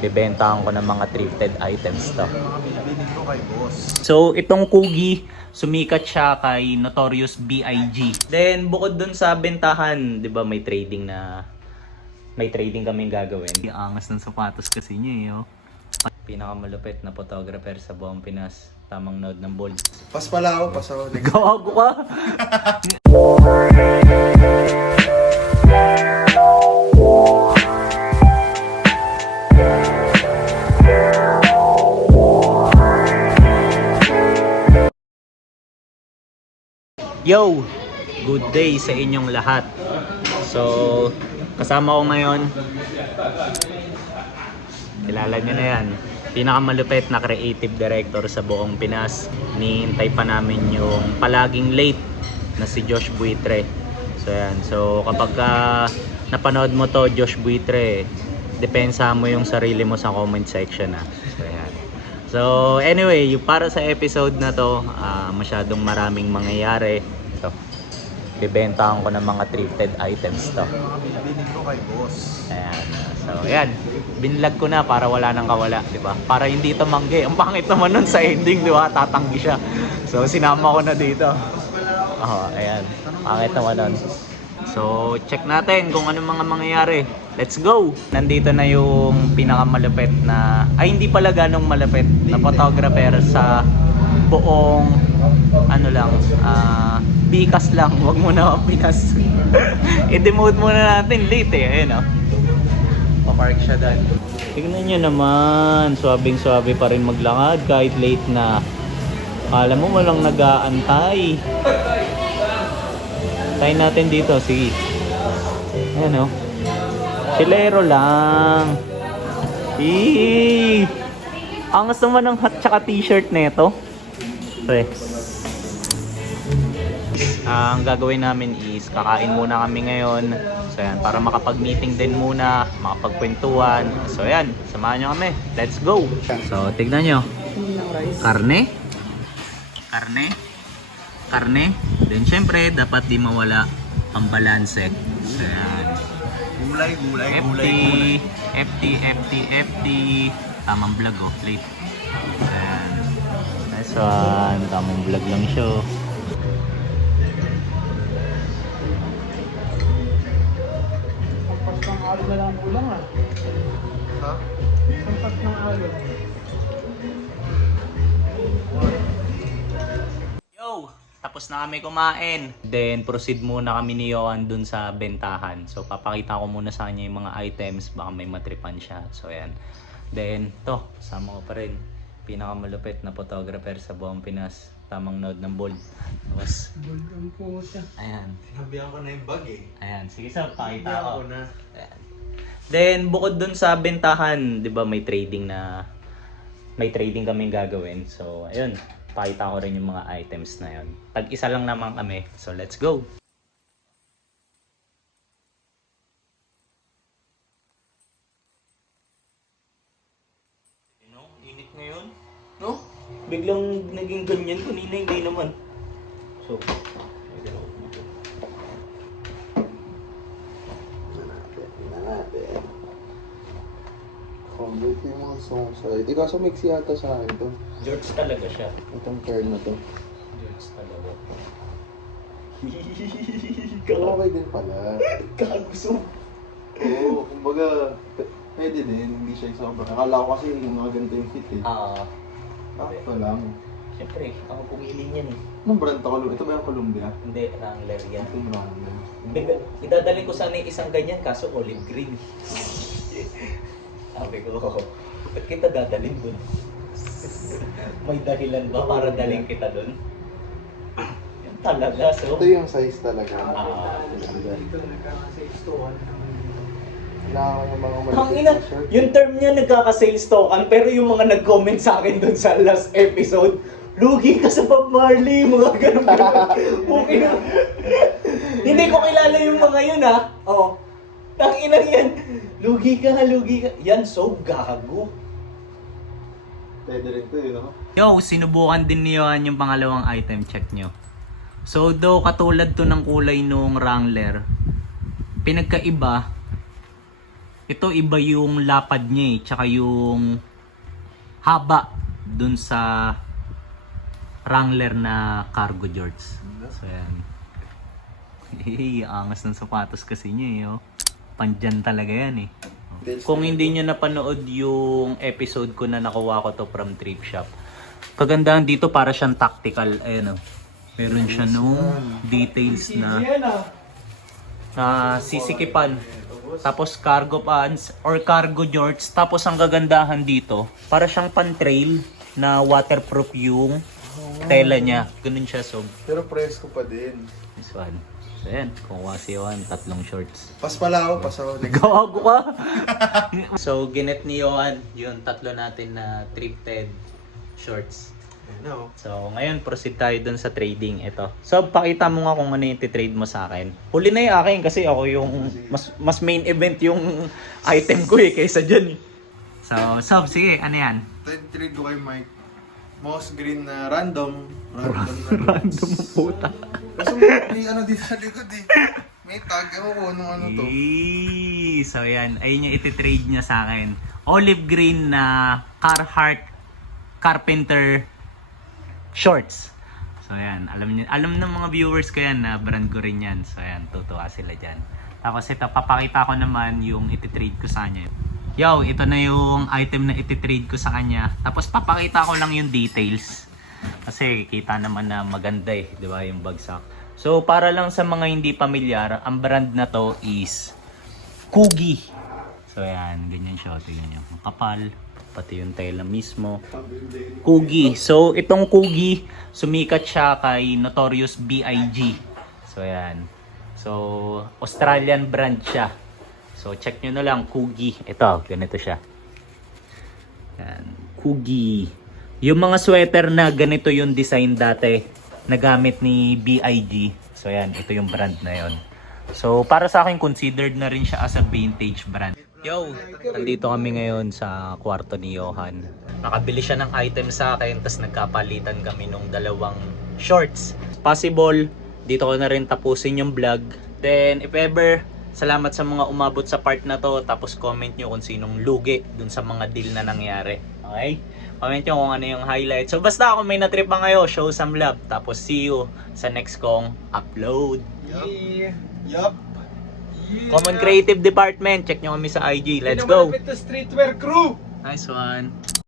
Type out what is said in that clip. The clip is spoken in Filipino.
bibentahan ko ng mga thrifted items to. So itong Kugi, sumikat siya kay Notorious B.I.G. Then bukod dun sa bentahan, 'di ba may trading kaming gagawin. Ang angas ng sapatos kasi niya eh, oh. Pinakamalupit na photographer sa buong Pinas. Tamang node ng bold. Pas pala ako, pas ako. Gago ka! Yo! Good day sa inyong lahat. So, kasama ko ngayon. Kilala nyo na yan. Pinakamalupit na creative director sa buong Pinas. Nihintay pa namin yung palaging late na si Josh Buitre. So yan. So kapag napanood mo to, Josh Buitre, depensa mo yung sarili mo sa comment section na. So yan. So anyway, yung para sa episode na to, masyadong maraming mangyayari. Ito. Bibentahan ko ng mga thrifted items to. Bilhin ko kay boss. Ayan. So, ayan. Binlag ko na para wala nang kawala, di ba? Para hindi tumanggi. Ang pangit naman nun sa ending, di ba? Tatanggi siya. So, sinama ko na dito. Oh, ayan. Pangit naman nun. So, check natin kung ano mga mangyayari. Let's go! Nandito na yung pinakamalapit na... Ay, hindi pala ganong malapit na photographer sa buong... Ano lang... Bikas lang. Huwag muna Pinas. I-demote muna natin late eh. Ayun oh. Papark siya doon. Tignan nyo naman. Swabing-swabe pa rin maglakad kahit late na. Akala mo walang nag-aantay. Tayo natin dito. Sige. Ayan oh. Chilero lang. Eee! Angas naman ng hat tsaka t-shirt nito. Pre. Ang gagawin namin is kakain muna kami ngayon. So yan, para makapag-meeting din muna, makapagkwentuhan. So yan, samahan nyo kami. Let's go! So tignan nyo. Karne. Karne. Karne. Then syempre, dapat di mawala ang balanse. So yan. Gulay. FT. Tamang vlog oh, late. So yan. Nice one. Tamang vlog lang siya. Alo na lang kulang ah. Ha? Sampat ng alo. Yo! Tapos na kami kumain. Then proceed muna kami ni Johan dun sa bentahan. So papakita ko muna sa kanya yung mga items. Baka may matripan siya. So ayan. Then to, sama ko pa rin. Pinakamalupit na photographer sa buong Pinas. Tamang node ng bold. Tapos, Bold ang puta. ayan. Sinabihan ko na yung bag eh. Ayan. Sige sir, pakita ko. na. Ayan. Then bukod dun sa bentahan, 'di ba may trading kaming gagawin. So ayun, pakita ko rin yung mga items na 'yon. Tag-isa lang naman kami. So let's go. Init ngayon. No? Biglang naging ganyan kanina, hindi naman. So, Complete yung mga song side. Ikaw sa mix yata sa akin to. George talaga siya. Itong pair na to. George talaga. Okay din pala. Kagusto. Oo, kumbaga, pwede din. Hindi siya sobrang. Akala ko kasi yung mga ganito yung fit eh. Sakto lang. Siyempre, ako pumili niyan eh. Anong brand to? Ito ba yung Columbia? Hindi, Wrangler yan. Ito yung brand. Idadali ko sana yung isang ganyan, kaso olive green. Sabi ko, ba't kita dadalhin dun? May dahilan ba para dalhin kita dun? Yan talaga, so... Ito yung size talaga. Dito nagkaka-sales to 1. Kailangan ko yung mga Ang malapit ina, na shirt. yung term niya nagkaka-sales token, pero yung mga nag-comment sa akin dun sa last episode, lugi ka sa Bob Marley, mga ganun. Okay na. Hindi ko kilala yung mga yun ha. Oh. Tangina yan. Lugi ka. Yan, so gago. Pwede rin to yun, no? Yo, sinubukan din ni Johan yung pangalawang item, check nyo. So, though katulad to ng kulay nung Wrangler, pinagkaiba, Ito iba yung lapad niya tsaka yung haba dun sa Wrangler na cargo jorts. So yan. Angas ng sapatos kasi niya oh. Pandyan talaga yan eh. Kung hindi nyo napanood yung episode ko na nakuha ko to from Trip Shop, kagandahan dito para siyang tactical. Ayan oh. Meron siya nung details na sisikipan. Tapos cargo pants or cargo jorts. Tapos ang gagandahan dito, para siyang pan-trail na waterproof yung tela niya. Ganun siya so. Pero presko pa din. This one. So yan, kukuha si Johan, 3 shorts. Pas pala ako, pas ako. Gawago ka! So, ginet ni Johan yung 3 natin na thrifted shorts. No. So, ngayon proceed tayo dun sa trading. Ito. So, pakita mo nga kung ano yung titrade mo sa akin. Huli na yung akin kasi ako yung mas main event yung item ko eh kaysa dyan eh. So, Sob, sige, ano yan? Trade ko kay Mike. Moss green na random. Random mo puta. Kasi may ano dito sa likod eh. May tag. Ewan ko anong ano to. So, yan. Ayun yung ititrade niya sa akin. Olive green na Carhartt Carpenter shorts. So yan, alam ng mga viewers ko yan na brand ko rin yan. So yan, tutuwa sila dyan. Tapos ito, papakita ko naman yung ititrade ko sa kanya. Yo, ito na yung item na ititrade ko sa kanya. Tapos papakita ko lang yung details. Kasi kita naman na maganda eh, di ba, yung bagsak. So para lang sa mga hindi pamilyar, ang brand na to is Kugi. So yan, ganyan siya, tignan nyo. Kapal, pati yung tela mismo. Kugi. So, itong Kugi, sumikat siya kay Notorious B.I.G. So, yan. So, Australian brand siya. So, check nyo na lang, Kugi. Ito, ganito siya. Yan. Kugi. Yung mga sweater na ganito yung design dati, nagamit ni B.I.G. So, yan. Ito yung brand na yon. So, para sa akin, considered na rin siya as a vintage brand. Yo, nandito kami ngayon sa kwarto ni Johan. Nakabili siya ng item sa akin, tapos nagkapalitan kami nung 2 shorts. Possible, dito ko na rin tapusin yung vlog. Then, if ever, salamat sa mga umabot sa part na to. Tapos comment nyo kung sinong lugi dun sa mga deal na nangyari. Okay? Comment nyo kung ano yung highlight. So, basta kung may natrip pa ngayon, show some love. Tapos, see you sa next kong upload. Yup. Common Creative Department, check nyo kami sa IG. Let's go! Streetwear crew! Nice one.